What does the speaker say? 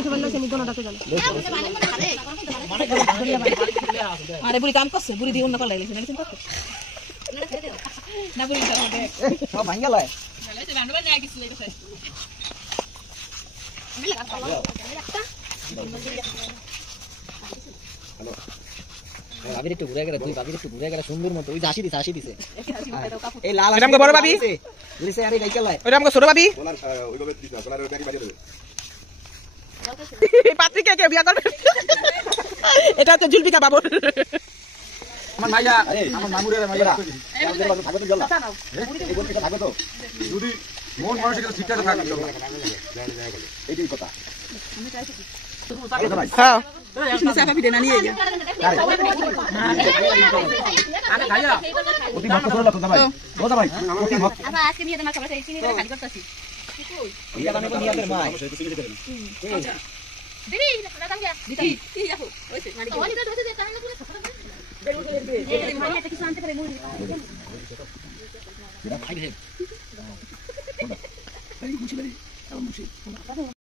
কইতে বললে সে নিদনটাতে গেল আরে বুড়ি কাম করছে বুড়ি দিয়ে অন্য কল লাগছে না চিন্তা না বুড়ি সব ভাঙ গেল গেলে গান্ডবা যায় কিছু লাগছে আমি লাগা হ্যালো ভাবির একটু ঘুরে গেলে তুই ভাবির একটু ঘুরে গেলে সুন্দর মতো ওই হাসি দিছে এই লাল এটা আমগো বড় ভাবি দিছে আরে গাইকেল লাই ওটা আমগো ছোট ভাবি ওনার ওইভাবে দিছ না ওনার ব্যাগি বাজিয়ে দেবে পাত্রী কে বিয়া করবে এটা তো জুলফিকা বাবুর আমার মাইয়া আমার মামুরের মাইয়া আমাদের বাসা থাকবে তো জল এই বলতে থাকবে তো যদি মন মানুষের কাছে ঠিকঠাক থাকে এইটাই কথা আমি চাইছি হ্যাঁ নিচে আপা ভিডিও না নিয়ে যা আরে ভাইয়া অতি ভক্ত করে লাগতো ভাই দাদা ভাই অতি ভক্ত আপা আজকে নিয়ে তোমার সবাই চিনি খালি করতেছি ইয়া বানাবো নিয়ে আবার মাই দিদি না কাম গয়া দিদি কি যাবো ওইছে মারি ওই তো দে কারণ না পুরো এই মারি এটা কিছু আনতে পারে মুড়ি এটা খাই দে